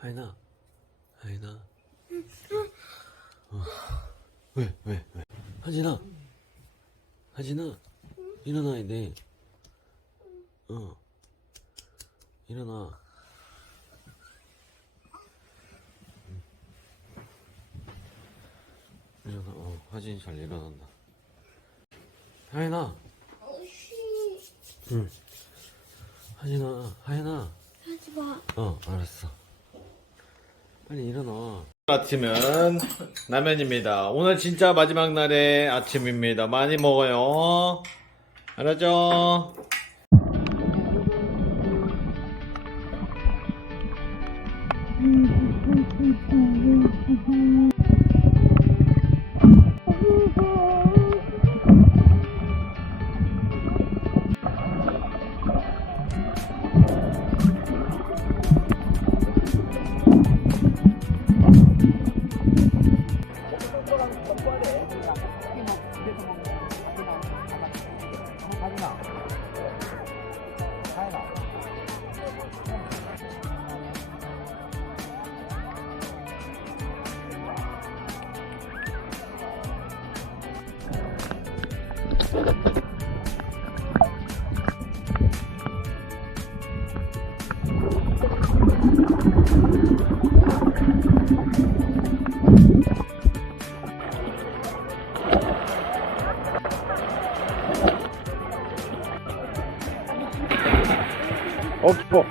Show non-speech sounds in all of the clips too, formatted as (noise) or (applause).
하인아, 하인아. 어. 왜, 왜, 왜? 하진아, 하진아, 일어나야 돼. 어, 일어나. 일어나, 어, 하진이 잘 일어난다. 어씨 응. 하진아, 하인아. 하지 마. 어, 알았어. 빨리 일어나. 아침은 라면입니다. 오늘 진짜 마지막 날의 아침입니다. 많이 먹어요. 알았죠? (laughs) 어, 기뻐.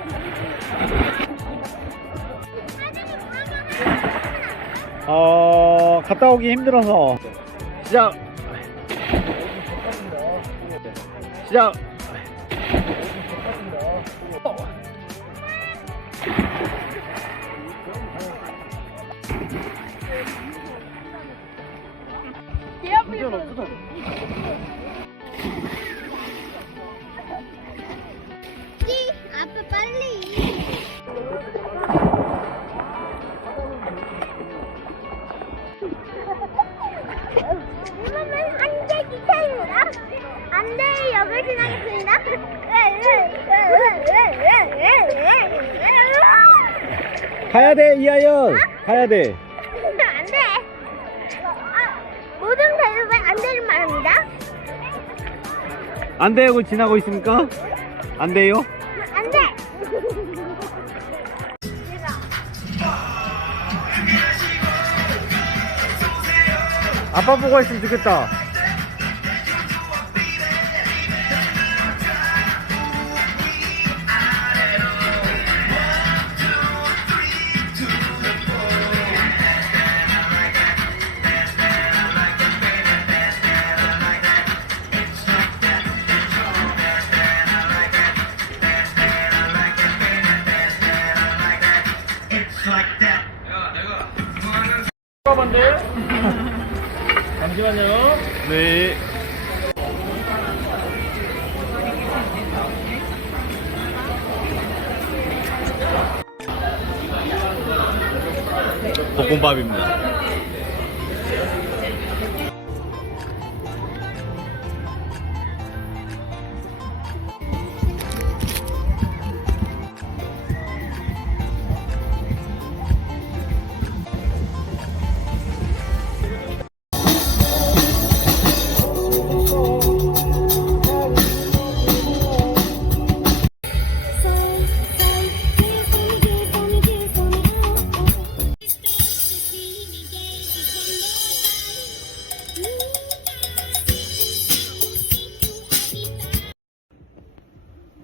어, 갔다 오기 힘들어서. 시작. 시작. 띠 지나겠습니다. 가야 돼, 이하연. 가야 돼. 안 돼. 아, 모든 대답에 안 되는 말입니다. 안 돼요, 지나고 있습니까? 안 돼요? 안 돼. 아빠 보고 했으면 좋겠다. 네. 볶음밥입니다.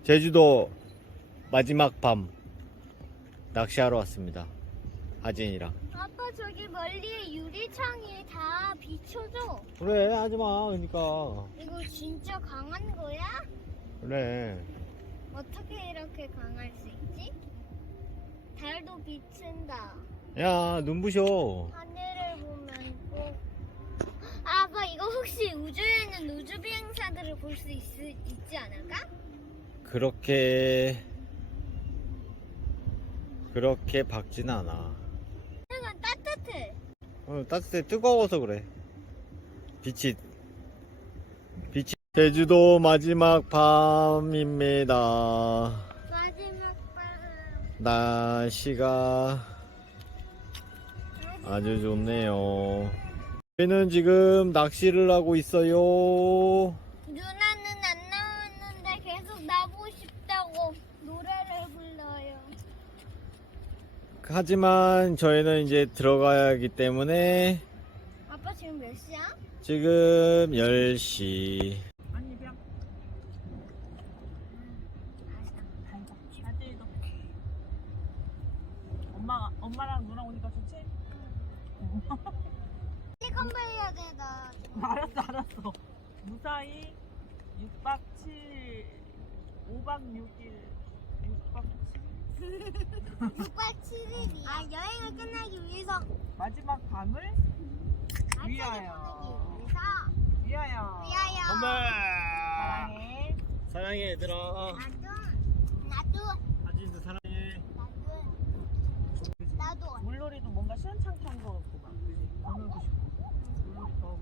제주도 마지막 밤 낚시하러 왔습니다. 하진이랑. 아빠 저기 멀리에 유리창이 다 비춰줘. 그래 하지마 그러니까 이거 진짜 강한 거야? 그래 어떻게 이렇게 강할 수 있지? 달도 비친다. 야 눈부셔 하늘을 보면 꼭. 아, 아빠 이거 혹시 우주에 있는 우주 비행사들을 볼 수 있지 않을까? 그렇게 그렇게 밝진 않아 이건 따뜻해. 어, 따뜻해 뜨거워서 그래 빛이 빛이 제주도 마지막 밤입니다 마지막 밤. 날씨가 아주 좋네요. 저희는 지금 낚시를 하고 있어요. 누나는 안 나보고 싶다고 노래를 불러요. 하지만 저희는 이제 들어가야 하기 때문에 아빠 지금 몇 시야? 지금 10시. 아니 그냥 자제도 엄마가 엄마랑 누나 오니까 좋지? 시간 빨려야 돼, 나. 알았어 알았어 무사히 6박 7일 5박 6일 6박 7일 6박 7일이야. 아, 여행을 끝나기 위해서. 마지막 밤을 위하여. 보내기 위해서. 위하여 위하여. 사랑해 사랑해 얘들아. 나도. 나도. 하진도 사랑해. 나도. 나도. 물놀이도 뭔가 시원찮게 거 같고 막 그지? 더 놀고 싶고 물놀이 더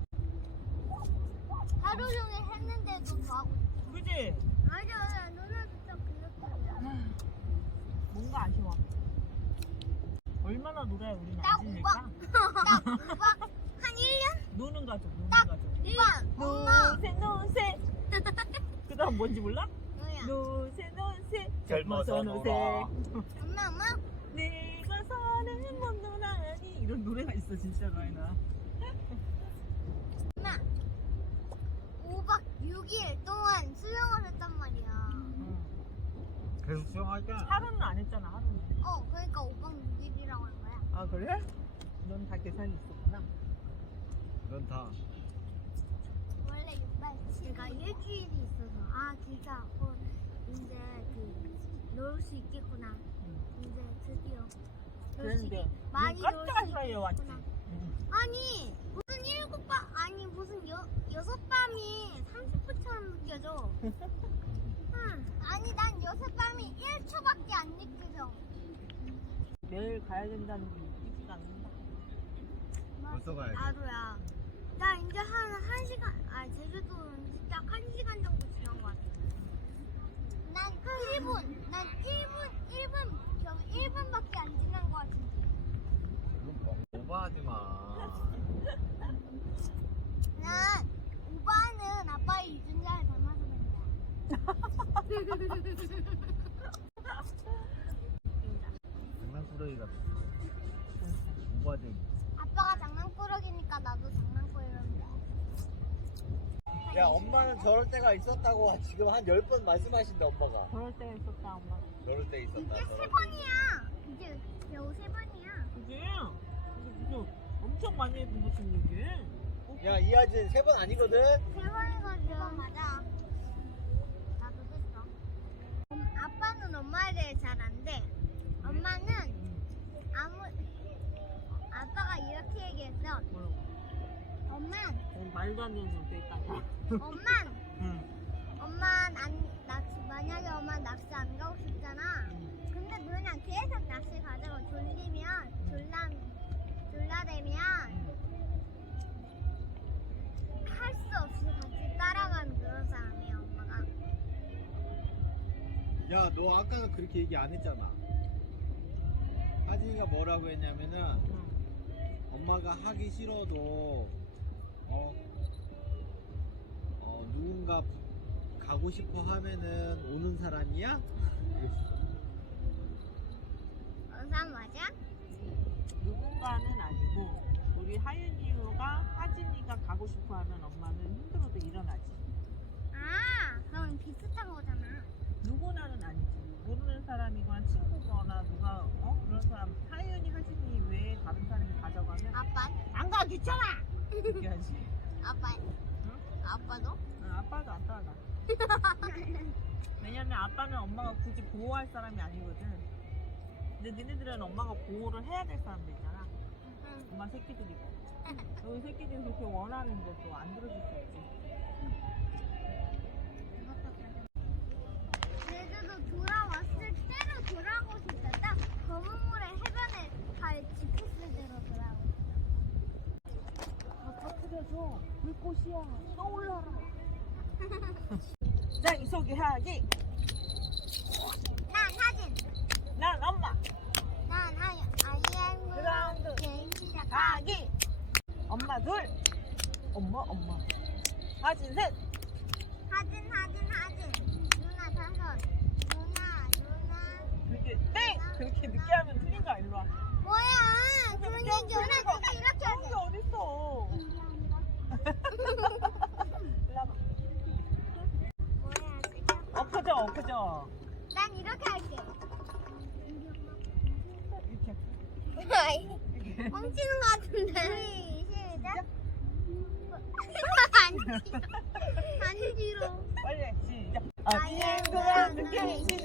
하루 종일 했는데도 더 하고 싶어. 그지? 맞아. 누나도 좀 그렇더라. 뭔가 아쉬워 얼마나 놀아야 우리는 딱? (laughs) 딱 오빠 한 1년? 노는 가족 노는 딱 가족 1년. 엄마. 노세 노세 (laughs) 그 다음 뭔지 몰라? 뭐야? 노세 노세 젊어서 놀아. 엄마, 엄마. 내가 사는 못 놀아니 이런 노래가 있어 진짜 라이나 엄마. 5박 6일 동안 수영을 했단 말이야. 계속 수영하자. 하루는 안 했잖아 하루는 어, 그러니까 5박 6일이라고 한 거야. 아 그래? 넌 다 계산이 있었구나 넌 다. 원래 6박 7일. 그러니까 일주일이 있어서. 아, 진짜. 어, 이제 그, 놀 수 있겠구나. 이제 드디어. 놀수 그랬는데 있- 많이 눈놀 깜짝 수 왔지 있겠구나. 응. 아니 일곱 밤 아니 무슨 여 여섯 밤이 30분처럼 느껴져. (laughs) 응. 아니 난 여섯 밤이 1초밖에 안 느껴져. 내일 가야 된다는 게 믿기지가 않는다 벌써 가야 돼. 나도야. 나 이제 한 한 시간 아 제주도는 진짜 한 시간 정도 지난 것 같아. 난 1분. 난 1분 1분 저 1분밖에 안 지난 것 같은데. 오버하지 마. (laughs) 난 오빠는 아빠의 유전자를 닮아서 그런 거야. 장난꾸러기 같아. 오버하지. 아빠가 장난꾸러기니까 나도 장난꾸러기야. 야 엄마는 저럴 때가 있었다고 지금 한 열 번 말씀하신다 엄마가. 그럴 때가 있었다 엄마 저럴 때 있었다. 이제 세 번이야. 이제 겨우 세 번이야. 그지? 근데 무슨 엄청 많이 해본 무슨 얘기 야 이하진 세 번 아니거든. 세 번이거든. 세번 맞아. 나도 됐어. 음, 아빠는 엄마에 대해 잘 안 돼. 엄마는 아무 아빠가 이렇게 얘기했어. 어, 말도 안 되는 소리 또 있다 엄만 (laughs) 응. 엄만 안 낚시 만약에 엄마 낚시 안 가고 싶잖아. 근데 그냥 계속 낚시 가자고 졸리면 졸라 졸라대면 야 너 아까는 그렇게 얘기 안 했잖아. 하진이가 뭐라고 했냐면은 응. 엄마가 하기 싫어도 어, 어 누군가 가고 싶어 하면은 오는 사람이야? 어상 맞아? 누군가는 아니고 우리 하윤이가 하진이가 가고 싶어 하면 엄마는 힘들어도 일어나지 아 그럼 비슷한 거잖아. 누구나는 아니지. 모르는 사람이거나 친구거나 누가 어? 그런 사람 하윤이 하진이 외에 다른 사람이 가져가면 아빠. 안가 귀찮아! 이렇게 하지. 아빠. 아빠도? 응, 아빠도 안 따라가. (laughs) 왜냐면 아빠는 엄마가 굳이 보호할 사람이 아니거든. 근데 니네들은 엄마가 보호를 해야 될 사람들이잖아. 응. 엄마 새끼들이고. 너희 새끼들이 그렇게 원하는데 또 안 들어줄 수 없지 제주도 돌아왔을 때로 돌아가고 싶다. 딱 검은 물에 해변에 발 짚었을 때로 돌아가고 다 터트려줘 불꽃이야. 떠올라라. (laughs) 자기소개하기. 난 사진. 난 엄마. 난 아이, 아이엠 그라운드. 게임 시작. 가 하나 둘. 엄마 엄마. 하진 셋. 하진 하진 하진. 누나 다섯. 누나 누나. 그렇게 땡! 그렇게 늦게 하면 틀린 거야 일로 와. 뭐야? 그런 얘기 내가 이렇게 게 하지 어딨어 일로 와봐 뭐야 지금 엎어져 엎어져 난 이렇게 할게. 이렇게. 뻥치는 거 같은데. 시작. (laughs) 안 싫어 안 싫어 빨리 해, 시작. 아니엔 그냥 늦게 시작